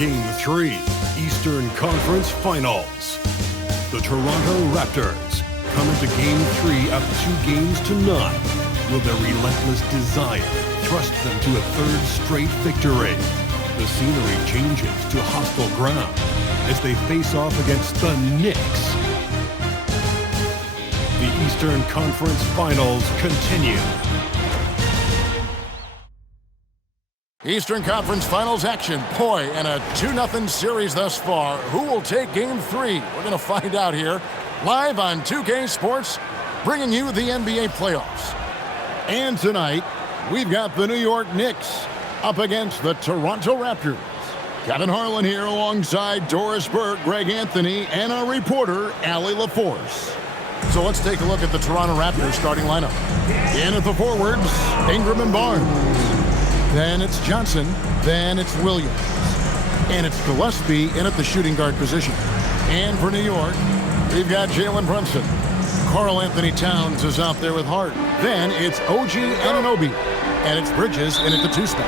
Game 3, Eastern Conference Finals. The Toronto Raptors come into Game 3 up 2-0. Will their relentless desire thrust them to a third straight victory? The scenery changes to hostile ground as they face off against the Knicks. The Eastern Conference Finals continue. Eastern Conference Finals action. Boy, and a 2-0 series thus far. Who will take Game 3? We're going to find out here. Live on 2K Sports, bringing you the NBA playoffs. And tonight, we've got the New York Knicks up against the Toronto Raptors. Kevin Harlan here alongside Doris Burke, Greg Anthony, and our reporter, Allie LaForce. So let's take a look at the Toronto Raptors starting lineup. In at the forwards, Ingram and Barnes. Then it's Johnson. Then it's Williams. And it's Gillespie in at the shooting guard position. And for New York, we've got Jalen Brunson. Karl Anthony Towns is out there with Hart. Then it's OG Anunoby. And it's Bridges in at the 2 spot.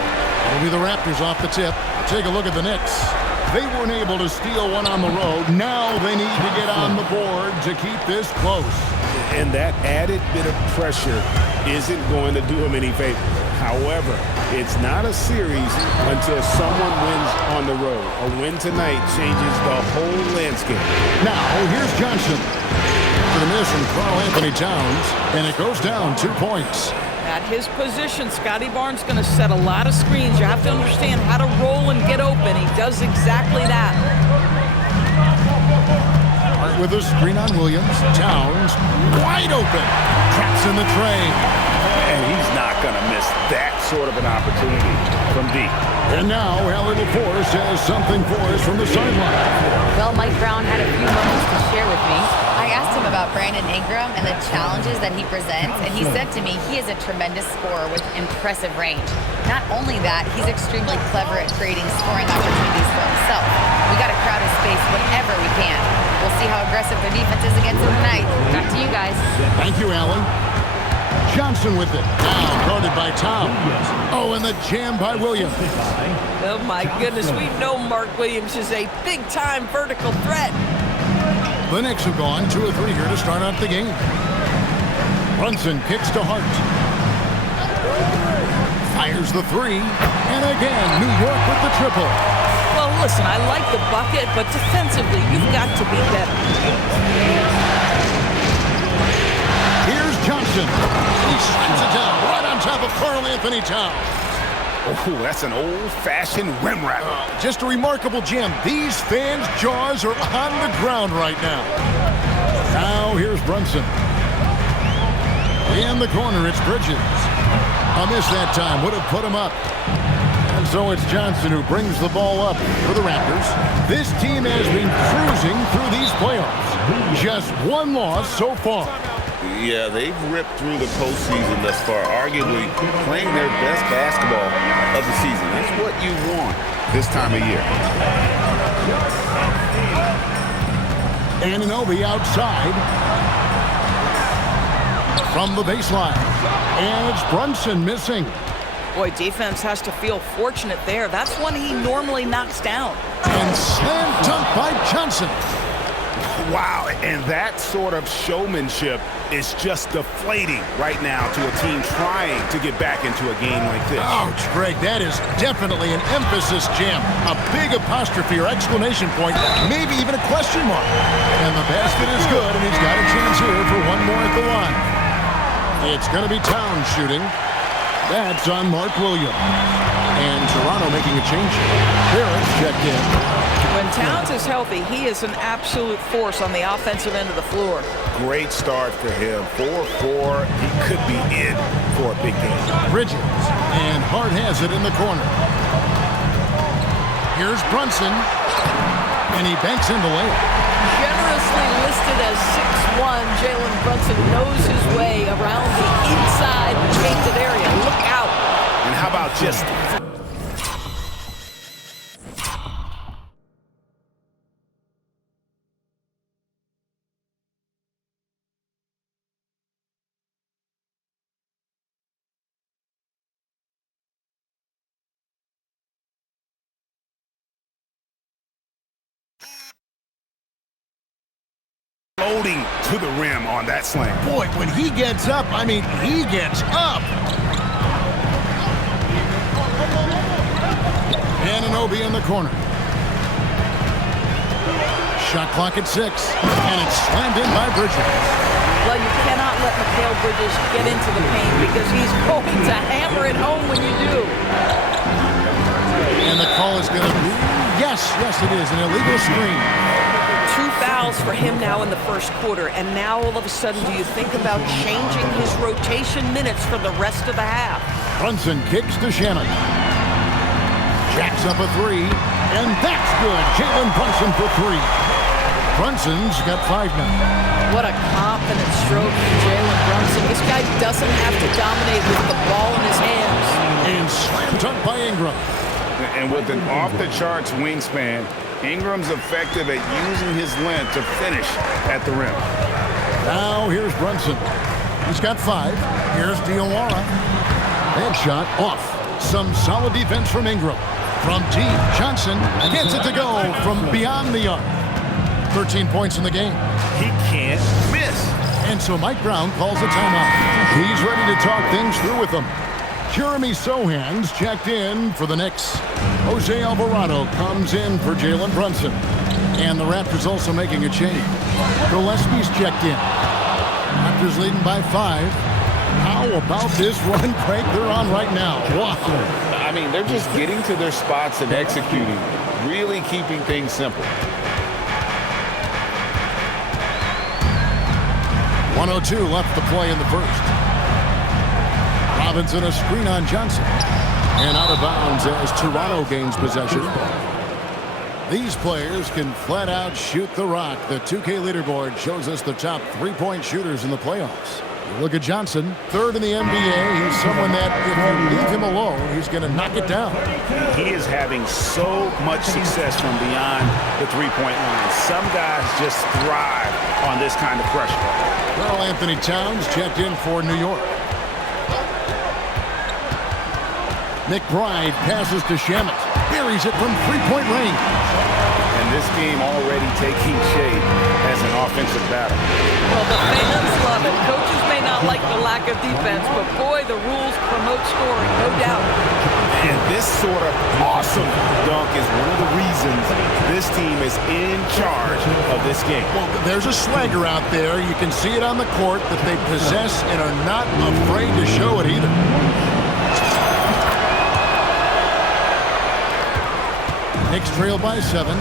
It'll be the Raptors off the tip. Take a look at the Knicks. They weren't able to steal one on the road. Now they need to get on the board to keep this close. And that added bit of pressure isn't going to do them any favor. However, it's not a series until someone wins on the road. A win tonight changes the whole landscape. Now, here's Johnson. For the miss from Karl Anthony Towns, and it goes down 2 points. At his position, Scotty Barnes going to set a lot of screens. You have to understand how to roll and get open. He does exactly that. Hart with a screen on Williams. Towns wide open. Traps in the tray. And he's not going to miss that sort of an opportunity from deep. And now, Allie LaForce has something for us from the sideline. Well, Mike Brown had a few moments to share with me. I asked him about Brandon Ingram and the challenges that he presents, and he said to me he is a tremendous scorer with impressive range. Not only that, he's extremely clever at creating scoring opportunities for himself. We got to crowd his space whenever we can. We'll see how aggressive the defense is against him tonight. Back to you guys. Thank you, Allie. Johnson with it. Now guarded by Tom. Oh, and the jam by Williams. Oh, my goodness. We know Mark Williams is a big-time vertical threat. The Knicks have gone 2 or 3 here to start out the game. Brunson kicks to Hart. Fires the 3. And again, New York with the triple. Well, listen, I like the bucket, but defensively, you've got to be better. Here's Johnson. He slams it down right on top of Karl Anthony Towns. Oh, that's an old-fashioned rim wrap. Just a remarkable jam. These fans' jaws are on the ground right now. Now here's Brunson. In the corner, it's Bridges. A miss that time would have put him up. And so it's Johnson who brings the ball up for the Raptors. This team has been cruising through these playoffs. Just 1 loss so far. Yeah, they've ripped through the postseason thus far, arguably playing their best basketball of the season. It's what you want this time of year. Anunoby outside from the baseline. And it's Brunson missing. Boy, defense has to feel fortunate there. That's one he normally knocks down. And slam dunk by Johnson. Wow, and that sort of showmanship is just deflating right now to a team trying to get back into a game like this. Ouch, Greg, that is definitely an emphasis jam. A big apostrophe or exclamation point, maybe even a question mark. And the basket is good, and he's got a chance here for 1 more at the line. It's going to be Towns shooting. That's on Mark Williams. And Toronto making a change. Harris checked in. When Towns is healthy, he is an absolute force on the offensive end of the floor. Great start for him. 4-4. He could be in for a big game. Bridges. And Hart has it in the corner. Here's Brunson. And he banks in the layup. Generously listed as 6'1", Jalen Brunson knows his way around the inside painted area. Look out. And how about just floating to the rim on that slam. Boy, when he gets up, I mean, he gets up. Anunoby in the corner. Shot clock at 6, and it's slammed in by Bridges. Well, you cannot let Mikal Bridges get into the paint because he's going to hammer it home when you do. And the call is going to be, yes, it is, an illegal screen. 2 fouls for him now in the first quarter, and now all of a sudden do you think about changing his rotation minutes for the rest of the half? Brunson kicks to Shannon. Jacks up a 3, and that's good. Jalen Brunson for 3. Brunson's got 5 now. What a confident stroke from Jalen Brunson. This guy doesn't have to dominate with the ball in his hands. And slam dunk by Ingram. And with an off-the-charts wingspan, Ingram's effective at using his length to finish at the rim. Now here's Brunson. He's got 5. Here's Diawara. Headshot off. Some solid defense from Ingram. From deep, Johnson gets it to go from beyond the arc. 13 points in the game. He can't miss. And so Mike Brown calls a timeout. He's ready to talk things through with them. Jeremy Sohan's checked in for the Knicks. Jose Alvarado comes in for Jalen Brunson. And the Raptors also making a change. Gillespie's checked in. Raptors leading by 5. How about this run break they're on right now? Wow. I mean, they're just getting to their spots and executing, really keeping things simple. 1:02 left to play in the first. Robinson a screen on Johnson. And out of bounds as Toronto gains possession. These players can flat out shoot the rock. The 2K leaderboard shows us the top 3-point shooters in the playoffs. You look at Johnson, 3rd in the NBA. He's someone that if you leave him alone, he's going to knock it down. He is having so much success from beyond the three-point line. Some guys just thrive on this kind of pressure. Well, Anthony Towns checked in for New York. McBride passes to Shamet. Buries it from 3-point range. And this game already taking shape as an offensive battle. Well, the fans love it. Coaches may not like the lack of defense, but boy, the rules promote scoring, no doubt. And this sort of awesome dunk is one of the reasons this team is in charge of this game. Well, there's a swagger out there. You can see it on the court that they possess and are not afraid to show it either. Knicks trail by 7.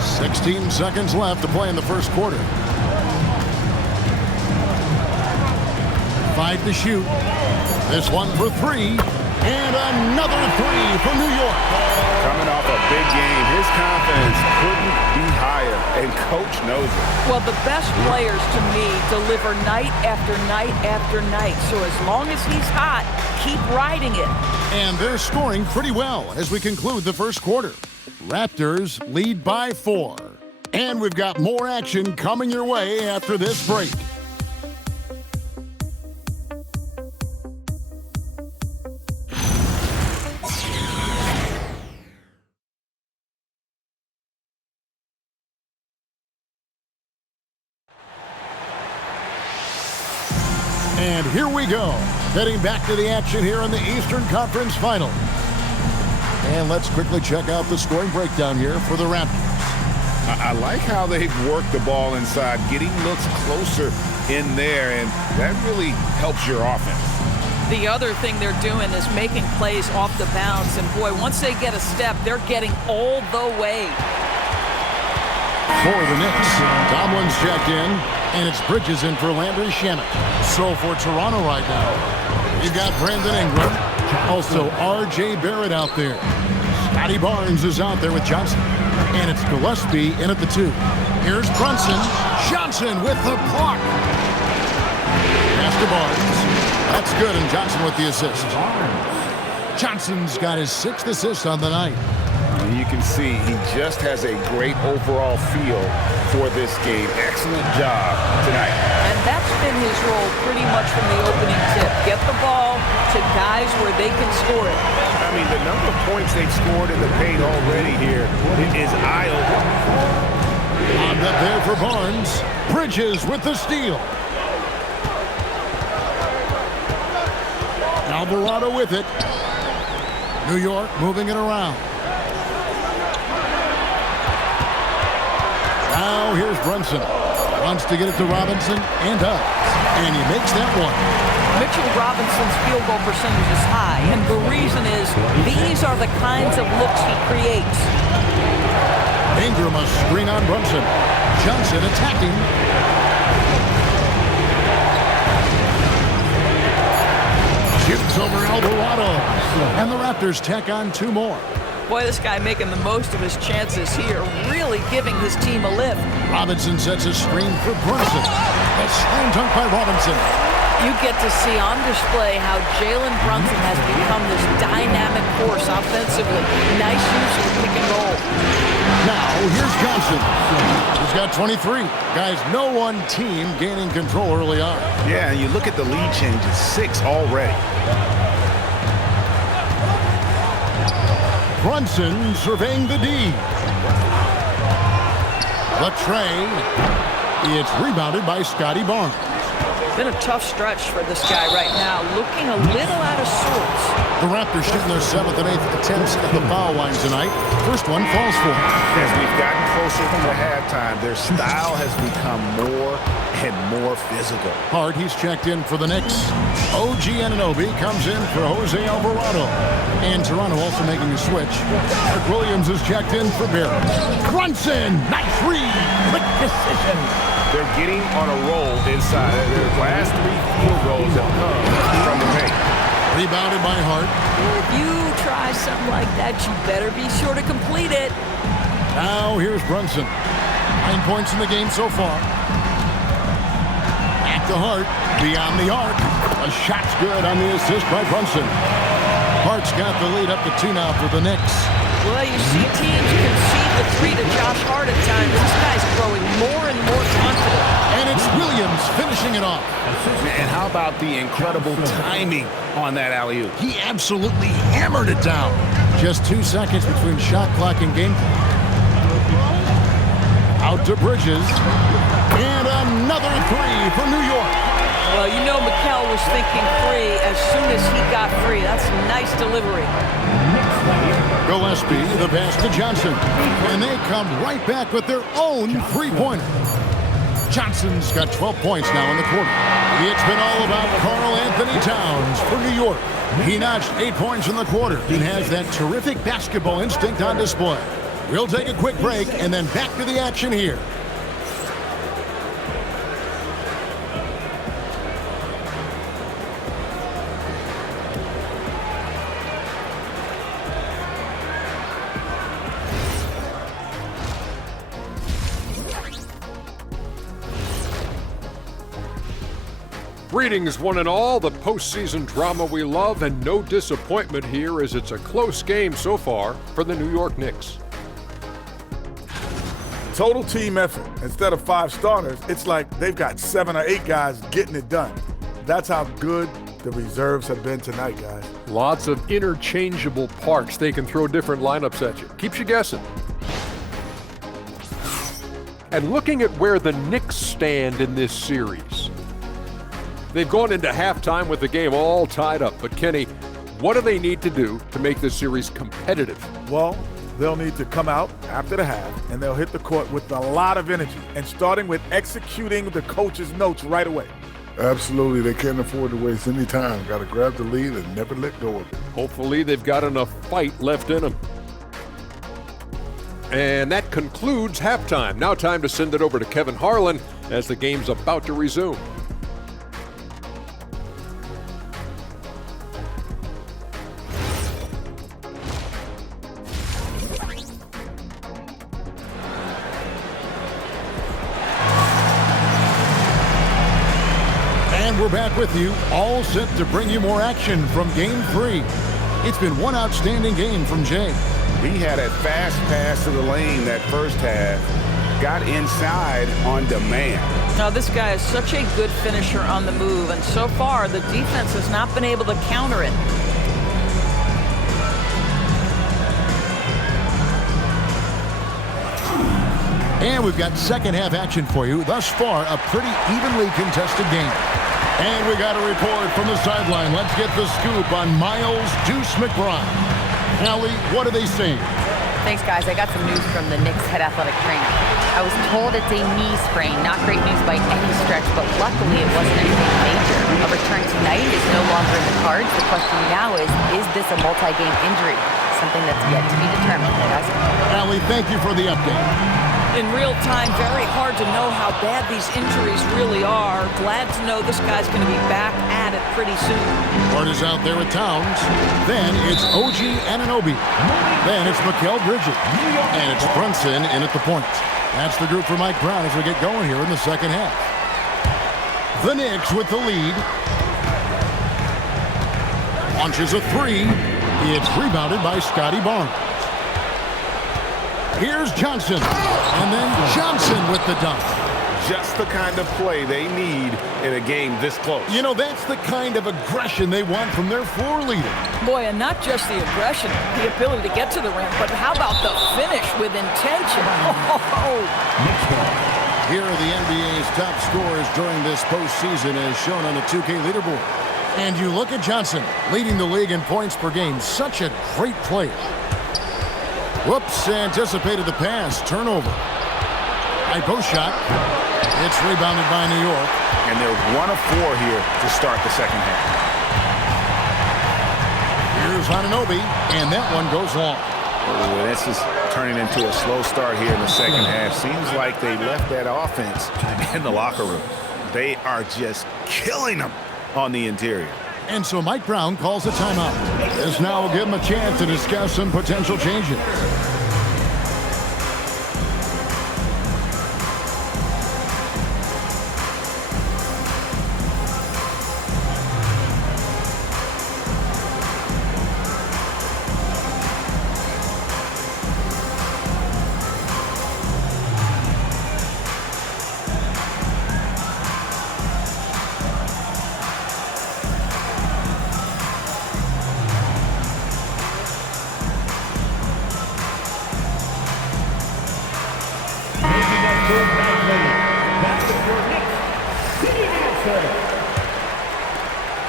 16 seconds left to play in the first quarter. 5 to shoot. This one for 3. And another 3 for New York. Coming off a big game, his confidence couldn't be higher, and Coach knows it. Well, the best players, to me, deliver night after night after night. So as long as he's hot, keep riding it. And they're scoring pretty well as we conclude the first quarter. Raptors lead by 4. And we've got more action coming your way after this break. And here we go, heading back to the action here in the Eastern Conference Final. And let's quickly check out the scoring breakdown here for the Raptors. I like how they've worked the ball inside, getting looks closer in there, and that really helps your offense. The other thing they're doing is making plays off the bounce, and boy, once they get a step, they're getting all the way. For the Knicks, Tomlin's checked in, and it's Bridges in for Landry Shamet. So for Toronto right now, you've got Brandon Ingram, also R.J. Barrett out there. Scotty Barnes is out there with Johnson, and it's Gillespie in at the 2. Here's Brunson. Johnson with the block. Pass to Barnes. That's good, and Johnson with the assist. Johnson's got his 6th assist on the night. And you can see he just has a great overall feel for this game. Excellent job tonight. And that's been his role pretty much from the opening tip. Get the ball to guys where they can score it. I mean, the number of points they've scored in the paint already here is eye-opening. On net there for Barnes. Bridges with the steal. Alvarado with it. New York moving it around. Now here's Brunson. Wants to get it to Robinson and does. And he makes that one. Mitchell Robinson's field goal percentage is high, and the reason is these are the kinds of looks he creates. Ingram a screen on Brunson. Johnson attacking. Shoots over Alvarado. And the Raptors tack on 2 more. Boy, this guy making the most of his chances here, really giving his team a lift. Robinson sets a screen for Brunson. A slam dunk by Robinson. You get to see on display how Jalen Brunson has become this dynamic force offensively. Nice use of the pick and roll. Now, here's Johnson. He's got 23. Guys, no one team gaining control early on. Yeah, and you look at the lead changes, 6 already. Brunson surveying the D. The tray. It's rebounded by Scotty Barnes. Been a tough stretch for this guy right now, looking a little out of sorts. The Raptors shooting their 7th and 8th attempts at the foul line tonight. First one falls for them. As we've gotten closer to halftime, their style has become more and more physical. Hart, he's checked in for the Knicks. OG Anunoby comes in for Jose Alvarado. And Toronto also making a switch. Mark Williams is checked in for Barrett. Brunson, nice read, quick decision. They're getting on a roll inside. Their last 3 field goals have come from the paint. Rebounded by Hart. If you try something like that, you better be sure to complete it. Now here's Brunson. 9 points in the game so far. Back to Hart. Beyond the arc. A shot's good on the assist by Brunson. Hart's got the lead up to 2 now for the Knicks. Well, you see teams concede the 3 to Josh Hart at times. This guy's growing more and more confident. And it's Williams finishing it off. And how about the incredible timing on that alley-oop? He absolutely hammered it down. Just 2 seconds between shot clock and game clock. Out to Bridges. And another 3 for New York. Well, you know Mikal was thinking 3 as soon as he got free. That's a nice delivery. Gillespie, the pass to Johnson. And they come right back with their own 3-pointer. Johnson's got 12 points now in the quarter. It's been all about Karl Anthony Towns for New York. He notched 8 points in the quarter and has that terrific basketball instinct on display. We'll take a quick break and then back to the action here. Greetings, one and all. The postseason drama we love, and no disappointment here as it's a close game so far for the New York Knicks. Total team effort. Instead of 5 starters, it's like they've got 7 or 8 guys getting it done. That's how good the reserves have been tonight, guys. Lots of interchangeable parts. They can throw different lineups at you. Keeps you guessing. And looking at where the Knicks stand in this series, they've gone into halftime with the game all tied up. But Kenny, what do they need to do to make this series competitive? Well, they'll need to come out after the half, and they'll hit the court with a lot of energy, and starting with executing the coach's notes right away. Absolutely. They can't afford to waste any time. Got to grab the lead and never let go of it. Hopefully they've got enough fight left in them. And that concludes halftime. Now time to send it over to Kevin Harlan as the game's about to resume. We're back with you, all set to bring you more action from Game 3. It's been one outstanding game from Jay. He had a fast pass to the lane that first half. Got inside on demand. Now, this guy is such a good finisher on the move, and so far the defense has not been able to counter it. And we've got second half action for you. Thus far, a pretty evenly contested game. And we got a report from the sideline. Let's get the scoop on Miles Deuce McBride. Allie, what are they saying? Thanks, guys. I got some news from the Knicks head athletic trainer. I was told it's a knee sprain. Not great news by any stretch, but luckily it wasn't anything major. A return tonight is no longer in the cards. The question now is this a multi-game injury? Something that's yet to be determined, guys. Allie, thank you for the update. In real time, very hard to know how bad these injuries really are. Glad to know this guy's going to be back at it pretty soon. Word is out there with Towns. Then it's OG Anunoby. Then it's Mikal Bridges. And it's Brunson in at the point. That's the group for Mike Brown as we get going here in the second half. The Knicks with the lead. Launches a three. It's rebounded by Scotty Barnes. Here's Johnson. And then Johnson with the dunk. Just the kind of play they need in a game this close. You know, that's the kind of aggression they want from their floor leader. Boy, and not just the aggression, the ability to get to the rim, but how about the finish with intention? Here are the NBA's top scorers during this postseason as shown on the 2K leaderboard. And you look at Johnson, leading the league in points per game. Such a great player. Whoops, anticipated the pass. Turnover. High post shot. It's rebounded by New York. And they're 1 of 4 here to start the second half. Here's Anunoby, and that one goes long. Oh, this is turning into a slow start here in the second half. Seems like they left that offense in the locker room. They are just killing them on the interior. And so Mike Brown calls a timeout. This now will give him a chance to discuss some potential changes.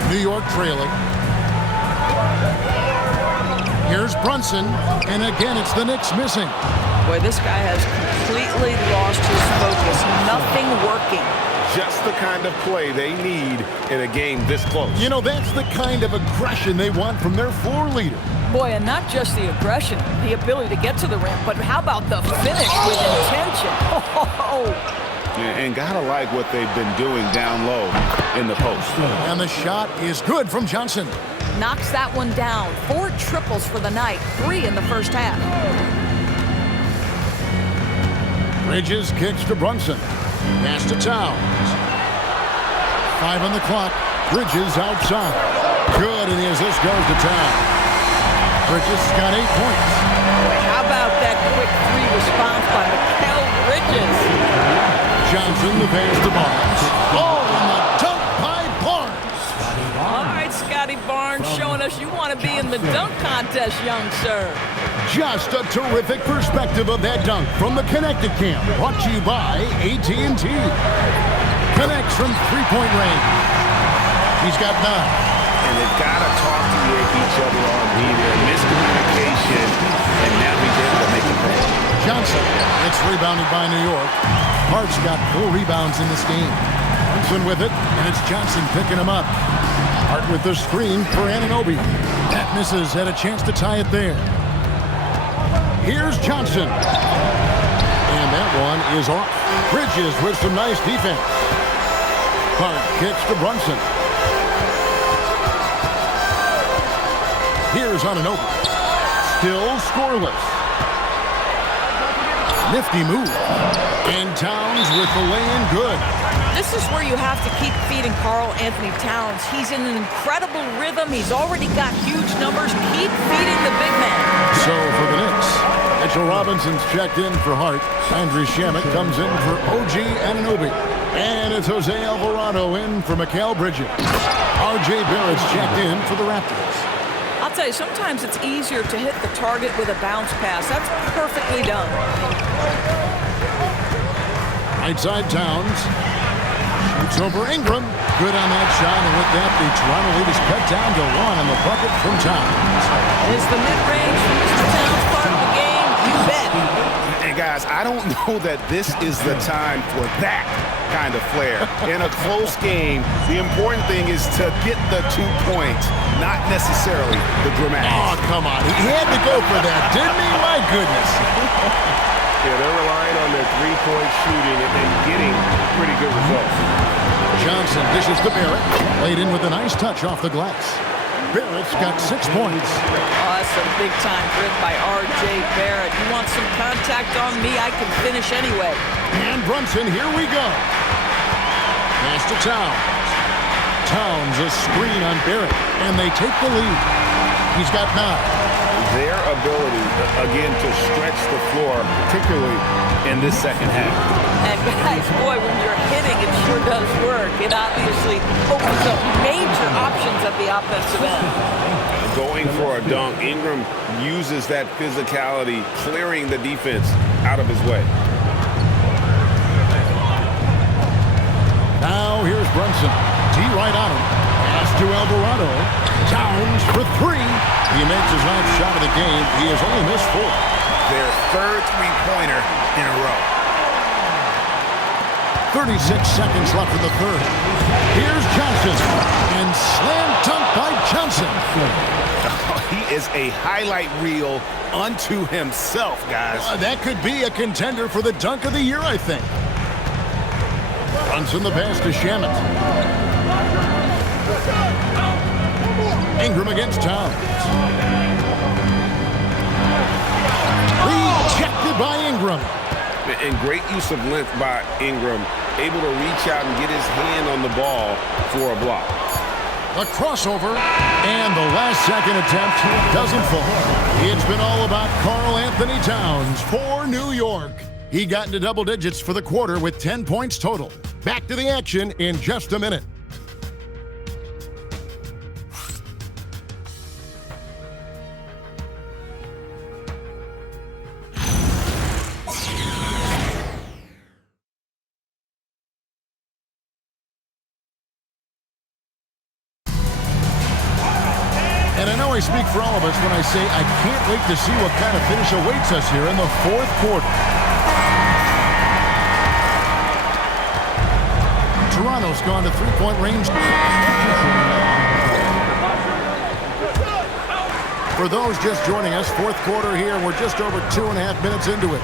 New York trailing. Here's Brunson, and again it's the Knicks missing. Boy, this guy has completely lost his focus. Nothing working. Just the kind of play they need in a game this close. You know, that's the kind of aggression they want from their floor leader. Boy, and not just the aggression, the ability to get to the rim, but how about the finish with intention? And gotta like what they've been doing down low in the post. And the shot is good from Johnson. Knocks that one down. 4 triples for the night, 3 in the first half. Bridges kicks to Brunson. Pass to Towns. 5 on the clock. Bridges outside. Good, and as this goes to Towns. Bridges got 8 points. Boy, how about that quick 3 response by Mikal Bridges? Johnson, the pass to Barnes. Oh, and the dunk by Barnes. All right, Scotty Barnes showing us you want to be in the dunk contest, young sir. Just a terrific perspective of that dunk from the Connected Camp. Brought to you by AT&T. Connects from 3-point range. He's got 9. And they've got to talk to each other on D. There miscommunication, and now he's able to make a play. Johnson, it's rebounded by New York. Hart's got 4 rebounds in this game. Brunson with it, and it's Johnson picking him up. Hart with the screen for Anunoby. That misses, had a chance to tie it there. Here's Johnson. And that one is off. Bridges with some nice defense. Hart kicks to Brunson. Here's Anunoby. Still scoreless. Nifty move. And Towns with the lay-in good. This is where you have to keep feeding Karl Anthony Towns. He's in an incredible rhythm. He's already got huge numbers. Keep feeding the big man. So for the Knicks, Mitchell Robinson's checked in for Hart. Landry Shamet comes in for OG Anunoby. And it's Jose Alvarado in for Mikal Bridges. R.J. Barrett's checked in for the Raptors. I'll tell you, sometimes it's easier to hit the target with a bounce pass. That's perfectly done. Right side Towns. Shoots over Ingram. Good on that shot, and with that, the Toronto lead is cut down to 1 on the bucket from Towns. Is the mid-range from Mr. Towns part of the game? You bet. And guys, I don't know that this is the time for that kind of flair. In a close game, the important thing is to get the 2 points, not necessarily the dramatics. Oh, come on. He had to go for that, didn't he? My goodness. Yeah, they're relying on their three-point shooting and getting pretty good results. Johnson dishes to Barrett. Laid in with a nice touch off the glass. Barrett's got 6 points. Oh, that's a big-time grit by R.J. Barrett. You want some contact on me? I can finish anyway. And Brunson, here we go. Pass to Towns. Towns, a screen on Barrett, and they take the lead. He's got 9. Their ability, again, to stretch the floor, particularly in this second half. And guys, boy, when you're hitting, it sure does work. It obviously opens up major options at the offensive end. Going for a dunk, Ingram uses that physicality, clearing the defense out of his way. Now here's Brunson. T right on him. Pass to Alvarado. Towns for 3. He makes his last shot of the game. He has only missed 4. Their third three-pointer in a row. 36 seconds left in the third. Here's Johnson. And slam dunk by Johnson. He is a highlight reel unto himself, guys. That could be a contender for the dunk of the year, I think. Brunson the pass to Shamet. Ingram against Towns. Rejected by Ingram. And great use of length by Ingram, able to reach out and get his hand on the ball for a block. A crossover, and the last second attempt doesn't fall. It's been all about Karl Anthony Towns for New York. He got into double digits for the quarter with 10 points total. Back to the action in just a minute. And I know I speak for all of us when I say I can't wait to see what kind of finish awaits us here in the fourth quarter. Toronto's gone to three-point range. For those just joining us, fourth quarter here, we're just over 2.5 minutes into it.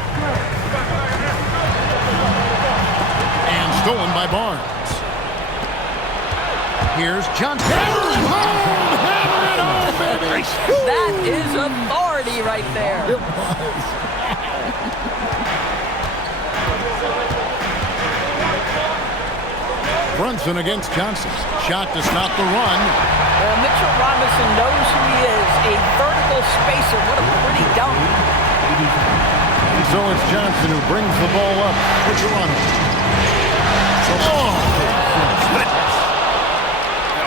And stolen by Barnes. Here's Johnson. Hammer it home! Hammer it home, baby! That is authority right there. It was. Brunson against Johnson. Shot to stop the run. Mitchell Robinson knows who he is. A vertical spacer. What a pretty dunk. And so it's Johnson who brings the ball up for Toronto.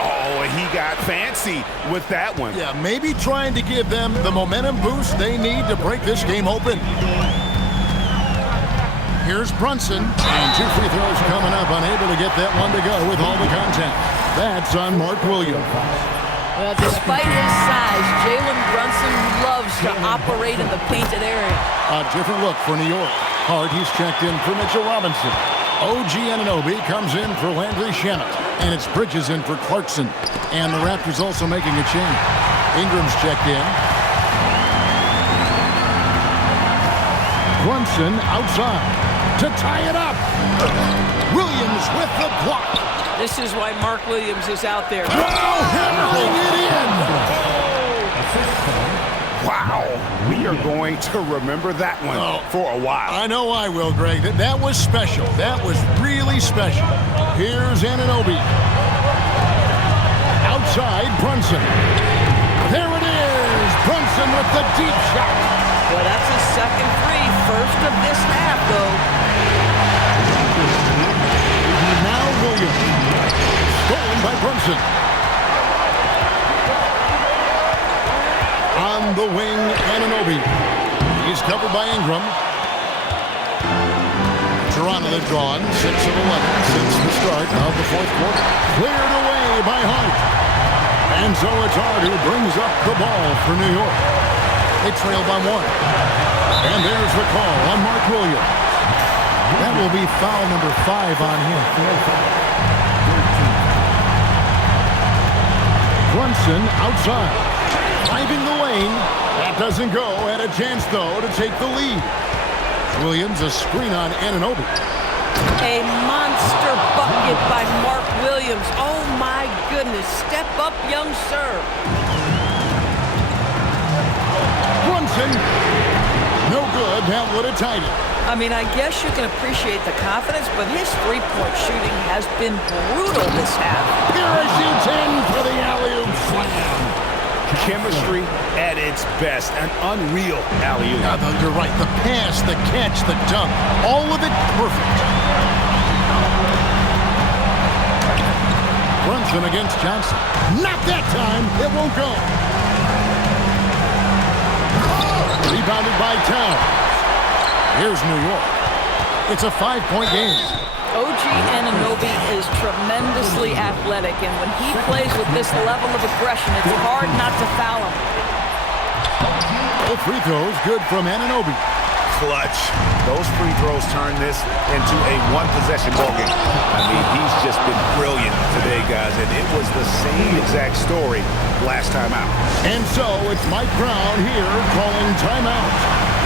Oh, he got fancy with that one. Yeah, maybe trying to give them the momentum boost they need to break this game open. Here's Brunson, and 2 free throws coming up, unable to get that one to go with all the contact. That's on Mark Williams. Well, despite his size, Jalen Brunson loves to operate in the painted area. A different look for New York. Hart, he's checked in for Mitchell Robinson. OG Anunoby comes in for Landry Shamet, and it's Bridges in for Clarkson. And the Raptors also making a change. Ingram's checked in. Brunson outside to tie it up. Williams with the block. This is why Mark Williams is out there. Oh, hammering it in. Wow, we are going to remember that one for a while. I know I will, Greg. That was special. That was really special. Here's Anunoby. Outside, Brunson. There it is. Brunson with the deep shot. Well, that's his second three. First of this half, though. Now Williams. Stolen by Brunson. On the wing, Anunoby. He's covered by Ingram. Toronto they've gone 6 of 11 since the start of the fourth quarter. Cleared away by Hart. And so it's Hart who brings up the ball for New York. They trail by 1. And there's the call on Mark Williams. That will be foul number 5 on him. Brunson outside. Driving the lane. That doesn't go. Had a chance, though, to take the lead. Williams, a screen on Anunoby. A monster bucket by Mark Williams. Oh, my goodness. Step up, young sir. Brunson. No good. That would have tied it. I mean, I guess you can appreciate the confidence, but his three-point shooting has been brutal this half. Here shoots in for the alley-oop slam. Chemistry at its best. An unreal alley-oop. You're right. The pass, the catch, the dunk. All of it perfect. Brunson against Johnson. Not that time. It won't go. Rebounded by Towns. Here's New York. It's a 5-point game. OG Anunoby is tremendously athletic, and when he plays with this level of aggression, it's hard not to foul him. Both free throws good from Anunoby. Clutch. Those free throws turn this into a one-possession ballgame. I mean, he's just been brilliant today, guys, and it was the same exact story last time out. And so it's Mike Brown here calling timeout.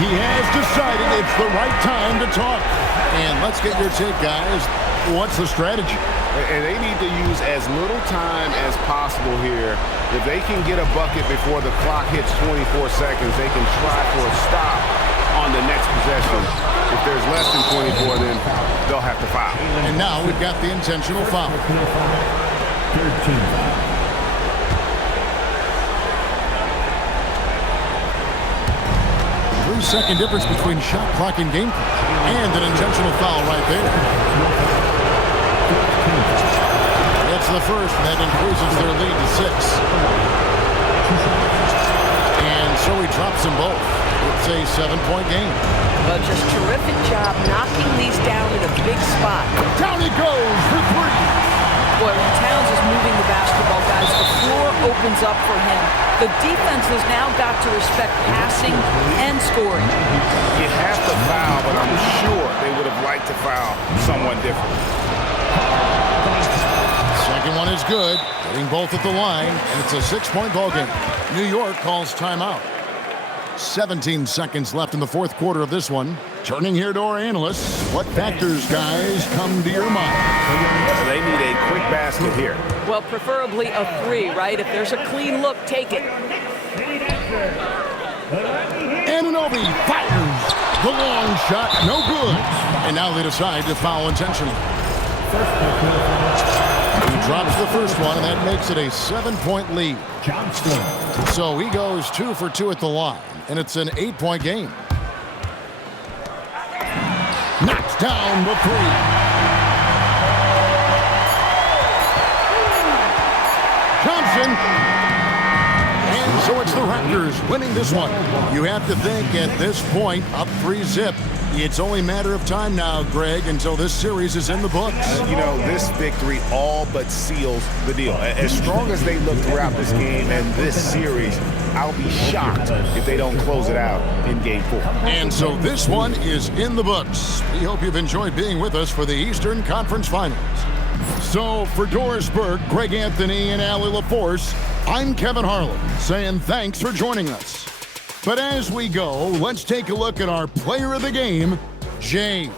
He has decided it's the right time to talk. And let's get your take, guys. What's the strategy? And they need to use as little time as possible here. If they can get a bucket before the clock hits 24 seconds, they can try for a stop on the next possession. If there's less than 24, then they'll have to foul. And now we've got the intentional foul. 13. Second difference between shot clock and game clock. And an intentional foul right there. That's the first, and that increases their lead to 6. And so he drops them both. It's a 7-point game. But just terrific job knocking these down in a big spot. Down he goes for 3. Boy, when Towns is moving the basketball, guys, the floor opens up for him. The defense has now got to respect passing and scoring. You have to foul, but I'm sure they would have liked to foul someone different. Second one is good. Getting both at the line, and it's a 6-point ball game. New York calls timeout. 17 seconds left in the fourth quarter of this one. Turning here to our analysts, what factors, guys, come to your mind? They need a quick basket here. Well, preferably a 3, right? If there's a clean look, take it. Anunoby fires the long shot, no good. And now they decide to foul intentionally. He drops the first one, and that makes it a 7-point lead. So he goes 2 for 2 at the line, and it's an 8-point game. Knocks down the 3. Johnson. And so it's the Raptors winning this one. You have to think at this point, up 3-zip. It's only a matter of time now, Greg, until this series is in the books. You know, this victory all but seals the deal. As strong as they look throughout this game and this series, I'll be shocked if they don't close it out in Game 4. And so this one is in the books. We hope you've enjoyed being with us for the Eastern Conference Finals. So for Doris Burke, Greg Anthony, and Allie LaForce, I'm Kevin Harlan saying thanks for joining us. But as we go, let's take a look at our player of the game, James.